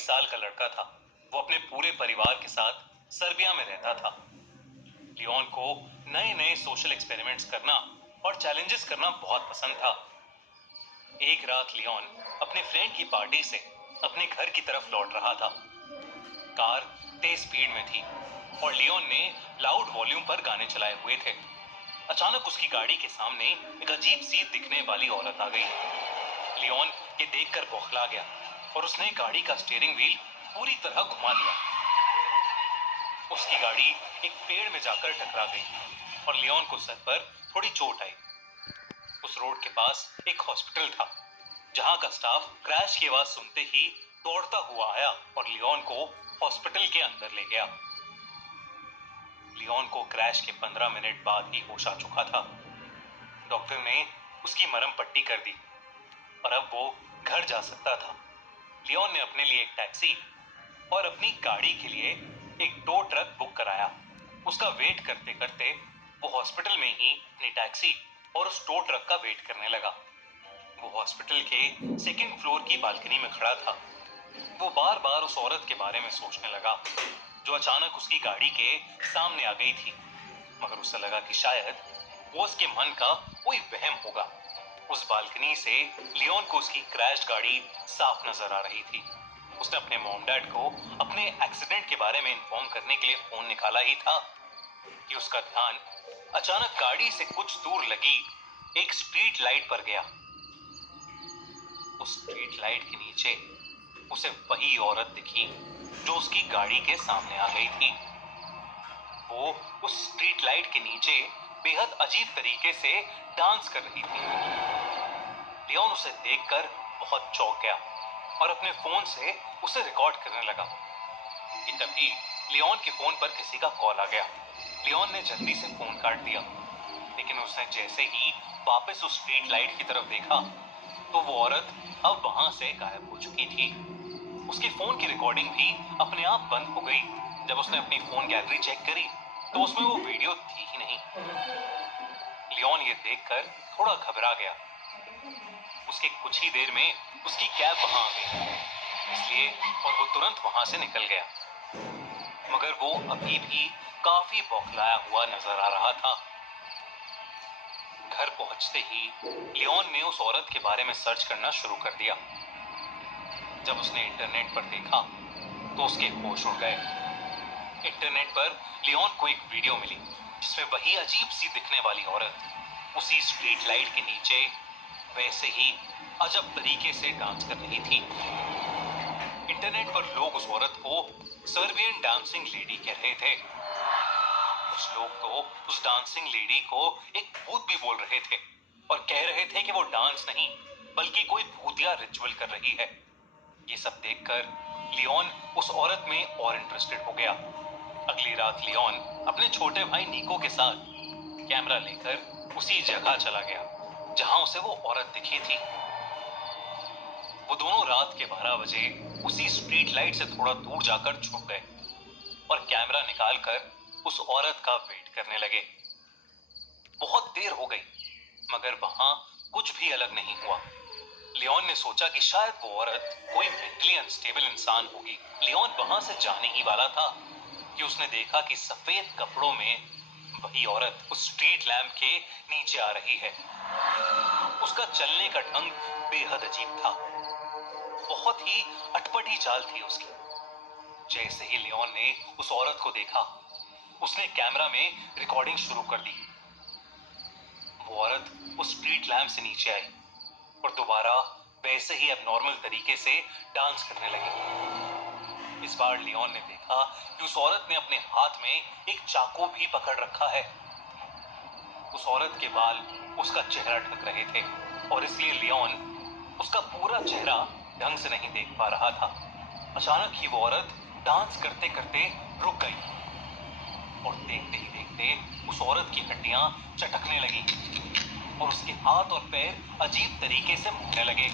22 साल का लड़का था। वो अपने पूरे परिवार के साथ सर्बिया में रहता था। लियोन को नए नए सोशल एक्सपेरिमेंट्स करना और चैलेंजेस करना बहुत पसंद था। एक रात लियोन अपने फ्रेंड की पार्टी से अपने घर की तरफ लौट रहा था। कार तेज स्पीड में थी और लियोन ने लाउड वॉल्यूम पर गाने चलाए हुए थे। अचानक उसकी गाड़ी के सामने एक अजीब सी दिखने वाली औरत आ गई। लियोन ये देखकर बौखला गया और उसने गाड़ी का स्टीयरिंग व्हील पूरी तरह घुमा दिया। उसकी गाड़ी एक पेड़ में जाकर टकरा गई और लियोन को सर पर थोड़ी चोट आई। उस रोड के पास एक हॉस्पिटल था, जहां का स्टाफ क्रैश की आवाज सुनते ही दौड़ता हुआ आया और लियोन को हॉस्पिटल के अंदर ले गया। लियोन को क्रैश के 15 मिनट बाद ही होश आ चुका था। डॉक्टर ने उसकी मरहम पट्टी कर दी और अब वो घर जा सकता था। लियोन ने अपने लिए एक टैक्सी और अपनी गाड़ी के लिए एक टो ट्रक बुक कराया। उसका वेट करते करते वो हॉस्पिटल में ही अपनी टैक्सी और उस टो ट्रक का वेट करने लगा। वो हॉस्पिटल के सेकंड फ्लोर की बालकनी में खड़ा था। वो बार बार उस औरत के बारे में सोचने लगा जो अचानक उसकी गाड़ी के सामने आ गई थी, मगर उसे लगा कि शायद वो उसके मन का कोई वहम होगा। उस बालकनी से लियोन को उसकी क्रैश गाड़ी साफ नजर आ रही थी। उसने अपने मॉम डैड को अपने एक्सीडेंट के बारे में इन्फॉर्म करने के लिए फोन निकाला ही था कि उसका ध्यान अचानक गाड़ी से कुछ दूर लगी एक स्ट्रीट लाइट पर गया। उस स्ट्रीट लाइट के नीचे उसे वही औरत दिखी जो उसकी गाड़ी के सामने आ गई थी। वो उस स्ट्रीट लाइट के नीचे बेहद अजीब तरीके से डांस कर रही थी। लियोन उसे देखकर बहुत चौंक गया और अपने फोन से उसे रिकॉर्ड करने लगा कि तभी लियोन के फोन पर किसी का कॉल आ गया। लियोन ने जल्दी से फोन काट दिया, लेकिन उसने जैसे ही वापस उस स्ट्रीट लाइट की तरफ देखा तो वो औरत अब वहां से गायब हो चुकी थी। उसके फोन की रिकॉर्डिंग भी अपने आप बंद हो गई। जब उसने अपनी फोन गैलरी चेक करी तो उसमें वो वीडियो थी ही नहीं। लियोन ये देखकर थोड़ा घबरा गया। उसके कुछ ही देर में उसकी कैब वहां आ गई, इसलिए और वो तुरंत वहां से निकल गया। मगर वो अभी भी काफी बौखलाया हुआ नजर आ रहा था। घर पहुंचते ही लियोन ने उस औरत के बारे में सर्च करना शुरू कर दिया। जब उसने इंटरनेट पर देखा तो उसके होश उड़ गए। इंटरनेट पर लियोन को एक वीडियो मिली जिसमें वही अजीब सी दिखने वाली औरत उसी स्ट्रीट लाइट के नीचे वैसे ही अजब तरीके से डांस कर रही थी। इंटरनेट पर लोग उस औरत को सर्बियन डांसिंग लेडी कह रहे थे। कुछ लोग तो उस डांसिंग लेडी को एक भूत भी बोल रहे थे और कह रहे थे कि वो डांस नहीं बल्कि कोई भूतिया रिचुअल कर रही है। ये सब देखकर लियोन उस औरत में और इंटरेस्टेड हो गया। अगली रात लियोन अपने छोटे भाई निको के साथ कैमरा लेकर उसी जगह चला गया जहां उसे वो औरत दिखी थी। वो दोनों रात के 12 बजे उसी स्ट्रीट लाइट से थोड़ा दूर जाकर छुप गए और कैमरा निकालकर उस औरत का वेट करने लगे। बहुत देर हो गई मगर वहां कुछ भी अलग नहीं हुआ। लियोन ने सोचा कि शायद वो औरत कोई मेंटली अनस्टेबल इंसान होगी। लियोन वहां से जाने ही वाला था कि उसने देखा कि सफेद कपड़ों में वही औरत उस स्ट्रीट लैम्प के नीचे आ रही है। उसका चलने का ढंग बेहद अजीब था। बहुत ही अटपटी चाल थी उसकी। जैसे ही लियोन ने उस औरत को देखा उसने कैमरा में रिकॉर्डिंग शुरू कर दी। वो औरत उस स्ट्रीट लैम्प से नीचे आई और दोबारा वैसे ही एबनॉर्मल तरीके से डांस करने लगी। इस बार लियोन ने देखा कि उस औरत ने अपने हाथ में एक चाकू भी पकड़ रखा है। उस औरत के बाल उसका चेहरा ढक रहे थे और इसलिए लियोन उसका पूरा चेहरा ढंग से नहीं देख पा रहा था। अचानक ही वो औरत डांस करते करते रुक गई और देखते ही देखते उस औरत की हड्डियां चटकने लगी और उसके हाथ और पैर अजीब तरीके से मुड़ने लगे।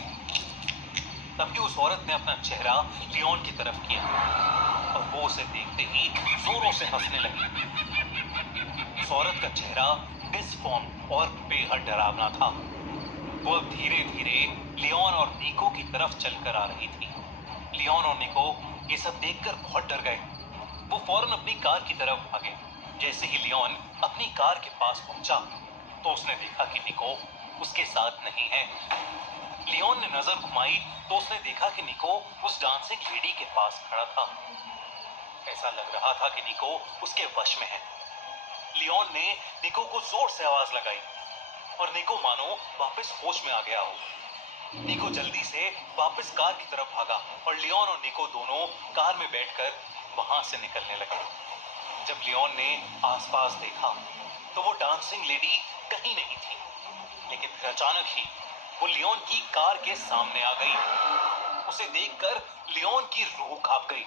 तभी उस औरत ने अपना चेहरा लियोन की तरफ किया और वो उसे देखते ही जोरों से हंसने लगी। उस औरत का चेहरा डिसफॉर्म और बेहद डरावना था। वो अब धीरे धीरे लियोन और निको की तरफ चलकर आ रही थी। लियोन और निको ये सब देखकर बहुत डर गए। वो फौरन अपनी कार की तरफ भागे। जैसे ही लियोन अपनी कार के पास पहुंचा तो उसने देखा कि निको उसके साथ नहीं है। लियोन ने नजर घुमाई तो उसने देखा कि निको उस डांसिंग लेडी के पास खड़ा था। ऐसा लग रहा था कि निको उसके वश में है। लियोन ने निको को जोर से आवाज लगाई और निको मानो वापस होश में आ गया हो। निको जल्दी से वापस कार की तरफ भागा और लियोन और निको दोनों कार में बैठकर वहां से निकलने लगे। जब लियोन ने आसपास देखा तो वो डांसिंग लेडी कहीं नहीं थी, लेकिन फिर अचानक ही वो लियोन की कार के सामने आ गई। उसे देखकर लियोन की रूह कांप गई,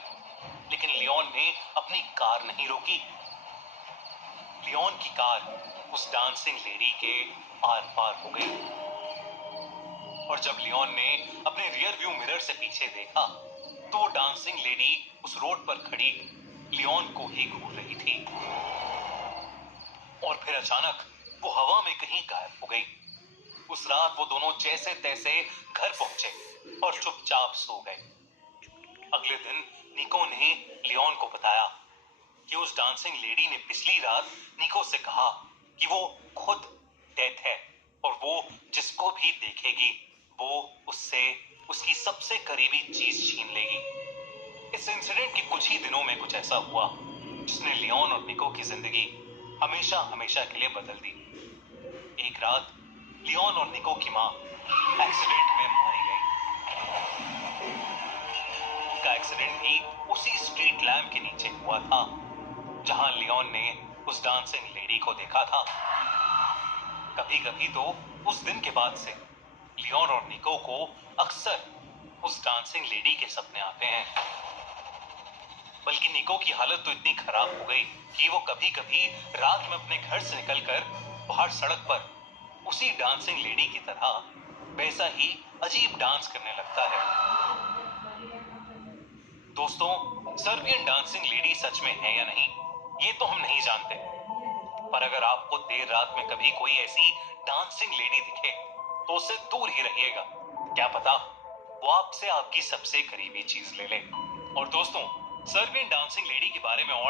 लेकिन लियोन ने अपनी कार नहीं रोकी। लियोन की कार उस डांसिंग लेडी के आर पार हो गई और जब लियोन ने अपने रियर व्यू मिरर से पीछे देखा तो वो डांसिंग लेडी उस रोड पर खड़ी लियोन को ही घूर रही थी। और फिर अचानक वो हवा में कहीं गायब हो गई। उस रात वो दोनों जैसे तैसे घर पहुंचे और चुपचाप सो गए। अगले दिन निको ने लियोन को बताया कि उस डांसिंग लेडी ने पिछली रात निको से कहा कि वो खुद डेथ है और वो जिसको भी देखेगी वो उससे उसकी सबसे करीबी चीज छीन लेगी। इस इंसिडेंट के कुछ ही दिनों में कुछ ऐसा हुआ जिसने लियोन और निको की जिंदगी हमेशा हमेशा के लिए बदल दी। एक रात लियोन और निको की मां एक्सीडेंट में मारी गई। उनका एक्सीडेंट भी उसी स्ट्रीट लैम्प के नीचे हुआ था जहां लियोन ने उस डांसिंग लेडी को देखा था। कभी कभी तो उस दिन के बाद से लियोन और निको को अक्सर उस डांसिंग लेडी के सपने आते हैं। बल्कि निको की हालत तो इतनी खराब हो गई कि वो कभी कभी रात में अपने घर से निकलकर बाहर सड़क पर उसी डांसिंग लेडी की तरह वैसा ही अजीब डांस करने लगता है। दोस्तों, सर्बियन डांसिंग लेडी सच में है या नहीं ये तो हम नहीं जानते, पर अगर आपको देर रात में कभी कोई ऐसी डांसिंग लेडी दिखे तो उससे दूर ही रहिएगा। क्या पता वो आपसे आपकी सबसे करीबी चीज ले ले। और दोस्तों, सर्बियन डांसिंग लेडी के बारे में और